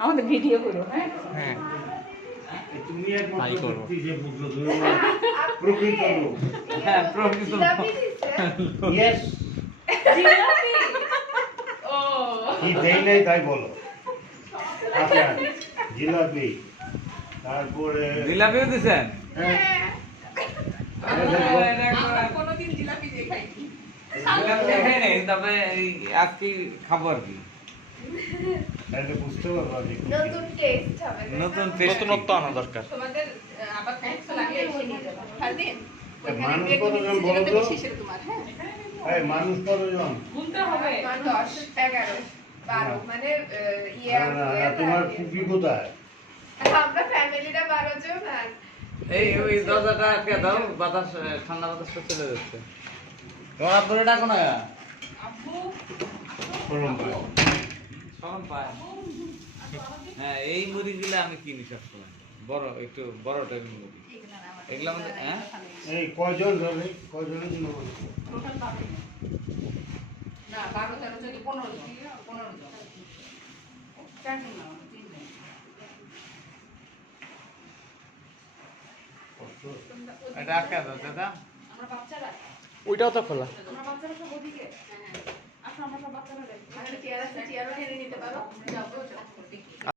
আমাদের ভিডিও করো। হ্যাঁ হ্যাঁ তুমি তাই একমাত্র করবো। ব্যক্তি যে বুঝলো তুমি প্রকৃত লোক। হ্যাঁ প্রকৃত জিলাপি দিছে? Yes, জিলাপি ও কি দেই নাই তাই বলো। আচ্ছা, জিলাপি, তারপরে জিলাপিও দিছেন হ্যাঁ, আমরা কোনোদিন জিলাপি দিয়ে খাইনি। জিলাপি দেখাই নেই তবে এই আজকে খাবো আর কি এটা বুঝতে পারবো আমি। নতুন টেস্ট হবে তাই না? নতুন টেস্ট নতুনত্ব আনা দরকার। তোমাদের আবার ফ্যাক্স লাগলে এসে নিয়ে যাবো। ফারদিন মানুষ কতজন বলো তো? শিশের তোমার হ্যাঁ এই মানুষ কতজন? বলতে হবে। 10, 11, 12 মানে ইয়ে না, না, না, তোমার ফুপি কোথায়? আমরা ফ্যামিলিটা 12 জন আর এই ওই দরজাটা আটকে দাও বাতাস ঠান্ডা বাতাসটা চলে যাচ্ছে তোমার আব্বুরে ডাকো না আব্বু শরম পায়। শরম পায় হ্যাঁ এই মুড়িগুলো আমি কিনি সবসময় বড় একটু বড় টাইপের মুড়ি এগুলো আমাদের হ্যাঁ এই কয়জন ধরে কয়জনের জন্য বলো? টোটাল পাবে না 12 13 14 15 জন 15 জন চারজন না তিনজন এটা আটকে দাও দাদা আমরা বাচ্চারা ওইটাও তো খোলা। আমরা বাচ্চারা সব ওদিকে হ্যাঁ আসো আমরা সব বাচ্চারা যাই চেয়ার আছে চেয়ারও টেনে নিতে পারো যাবো